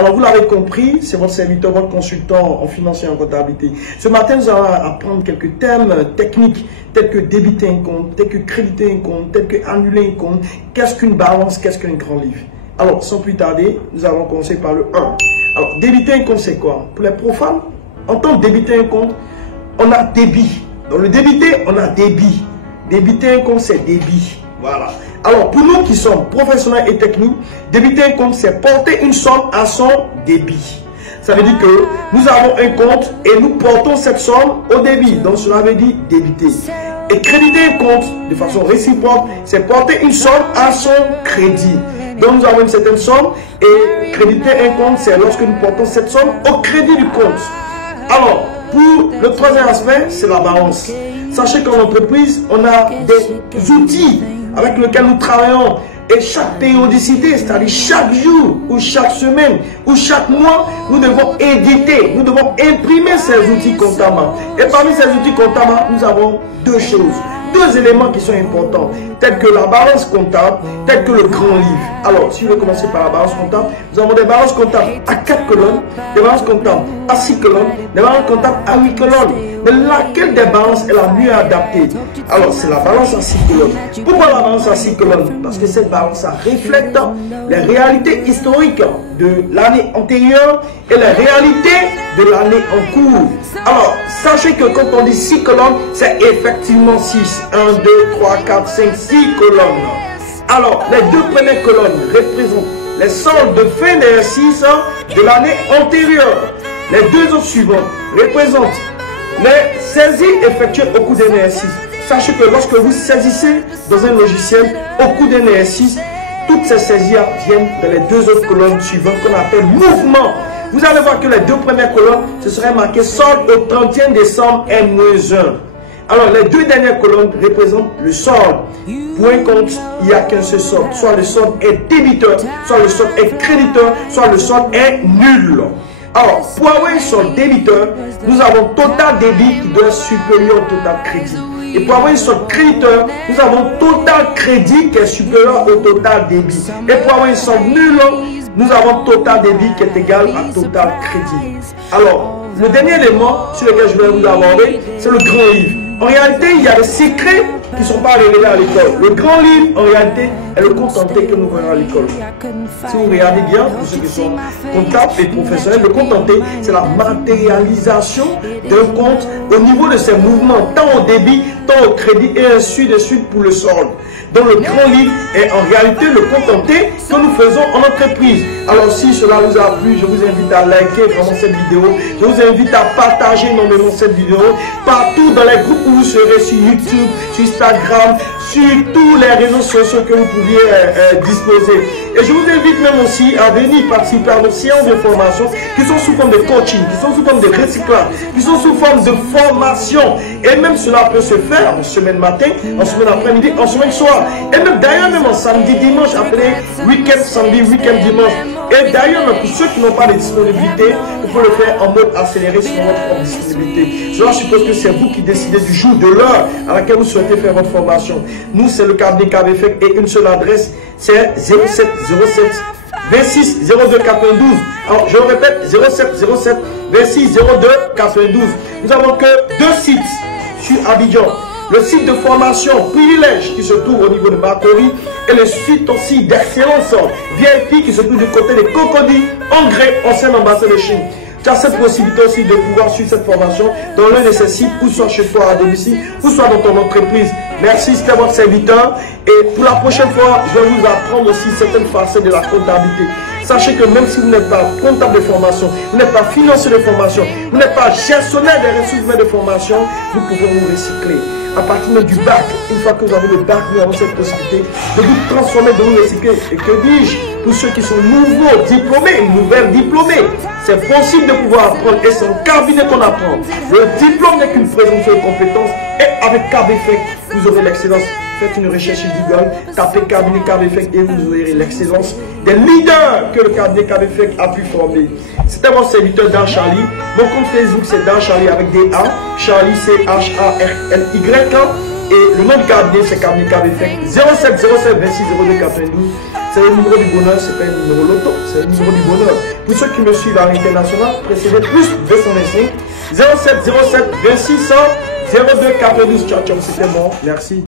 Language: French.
Alors, vous l'avez compris, c'est votre serviteur, votre consultant en finance et en comptabilité. Ce matin, nous allons apprendre quelques thèmes techniques, tels que débiter un compte, tels que créditer un compte, tels que annuler un compte. Qu'est-ce qu'une balance, qu'est-ce qu'un grand livre? Alors, sans plus tarder, nous allons commencer par le 1. Alors, débiter un compte, c'est quoi? Pour les profanes, en tant que débiter un compte, on a débit. Dans le débiter, on a débit. Débiter un compte, c'est débit. Voilà. Alors, pour nous qui sommes professionnels et techniques, débiter un compte, c'est porter une somme à son débit. Ça veut dire que nous avons un compte et nous portons cette somme au débit. Donc, cela veut dire débiter. Et créditer un compte de façon réciproque, c'est porter une somme à son crédit. Donc, nous avons une certaine somme et créditer un compte, c'est lorsque nous portons cette somme au crédit du compte. Alors, pour le troisième aspect, c'est la balance. Sachez qu'en entreprise, on a des outils avec lesquels nous travaillons. Et chaque périodicité, c'est-à-dire chaque jour, ou chaque semaine, ou chaque mois, nous devons éditer, nous devons imprimer ces outils comptables. Et parmi ces outils comptables, nous avons deux choses, deux éléments qui sont importants, tels que la balance comptable, tels que le grand livre. Alors, si je vais commencer par la balance comptable, nous avons des balances comptables à 4 colonnes, des balances comptables à 6 colonnes, des balances comptables à 8 colonnes. Mais laquelle des balances est la mieux adaptée? Alors, c'est la balance à 6 colonnes. Pourquoi la balance à 6 colonnes? Parce que cette balance reflète les réalités historiques de l'année antérieure et les réalités de l'année en cours. Alors, sachez que quand on dit 6 colonnes, c'est effectivement 6. 1, 2, 3, 4, 5, 6 colonnes. Alors, les deux premières colonnes représentent les soldes de fin d'exercice de l'année antérieure. Les deux autres suivantes représentent les saisies effectuées au cours d'un exercice. Sachez que lorsque vous saisissez dans un logiciel au cours d'un exercice, toutes ces saisies viennent dans les deux autres colonnes suivantes qu'on appelle mouvement. Vous allez voir que les deux premières colonnes, ce serait marqué solde au 31 décembre N-1. Alors les deux dernières colonnes représentent le solde. Pour un compte, il n'y a qu'un seul solde. Soit le solde est débiteur, soit le solde est créditeur, soit le solde est nul. Alors, pour avoir un solde débiteur, nous avons total débit qui doit être supérieur au total crédit. Et pour avoir un solde créditeur, nous avons total crédit qui est supérieur au total débit. Et pour avoir un solde nul, nous avons total débit qui est égal à total crédit. Alors, le dernier élément sur lequel je vais vous aborder, c'est le grand livre. En réalité, il y a des secrets qui ne sont pas révélés à l'école. Le grand livre, en réalité, est le contenté que nous voyons à l'école. Si vous regardez bien, pour ceux qui sont comptables et professionnels, le contenté, c'est la matérialisation d'un compte au niveau de ses mouvements, tant au débit, tant au crédit, et ainsi de suite pour le solde. Donc le grand livre est en réalité le contenté que nous faisons en entreprise. Alors si cela vous a plu, je vous invite à liker vraiment cette vidéo. Je vous invite à partager énormément cette vidéo partout dans les groupes où vous serez, sur YouTube, sur Instagram, sur tous les réseaux sociaux que vous pouviez disposer. Et je vous invite même aussi à venir participer à nos séances de formation qui sont sous forme de coaching, qui sont sous forme de recyclage, qui sont sous forme de formation. Et même cela peut se faire en semaine matin, en semaine après-midi, en semaine soir. Et même d'ailleurs, même en samedi, dimanche, après week-end samedi, week-end dimanche. Et d'ailleurs, pour ceux qui n'ont pas de disponibilité, il faut le faire en mode accéléré selon votre disponibilité. Cela suppose que c'est vous qui décidez du jour, de l'heure à laquelle vous souhaitez faire votre formation. Nous, c'est le cabinet KBFEC et une seule adresse, c'est 07 07 26 02 92. Alors, je répète, 07 07 26 02 92. Nous avons que deux sites sur Abidjan. Le site de formation Privilège qui se trouve au niveau de Makori et le site aussi d'excellence VIP qui se trouve du côté de Cocody, Hongrie, ancienne ambassade de Chine. Tu as cette possibilité aussi de pouvoir suivre cette formation dans l'un de ces sites, ou soit chez toi à domicile, ou soit dans ton entreprise. Merci, c'était votre serviteur. Et pour la prochaine fois, je vais vous apprendre aussi certaines facettes de la comptabilité. Sachez que même si vous n'êtes pas comptable de formation, vous n'êtes pas financier de formation, vous n'êtes pas gestionnaire des ressources humaines de formation, nous pouvons vous recycler. À partir du bac, une fois que vous avez le bac, nous avons cette possibilité de vous transformer, de vous recycler. Et que dis-je, pour ceux qui sont nouveaux diplômés, nouvelles diplômés, c'est possible de pouvoir apprendre et c'est en cabinet qu'on apprend. Le diplôme n'est qu'une présomption de compétence et avec KBFEC, vous aurez l'excellence. Faites une recherche sur Google, tapez cabinet KBFEC et vous aurez l'excellence des leaders que le cabinet KBFEC a pu former. C'était votre serviteur Dan Charlie. Mon compte Facebook c'est Dan Charlie avec des A. Charlie c'est H-A-R-L-Y. Et le nom du cabinet c'est cabinet KBFEC 07 07 26 02 92. C'est le numéro du bonheur, c'est pas un numéro loto, c'est le numéro du bonheur. Pour ceux qui me suivent à l'international, précédez plus 225 07 07 26 02 92. Ciao, ciao, c'était bon. Merci.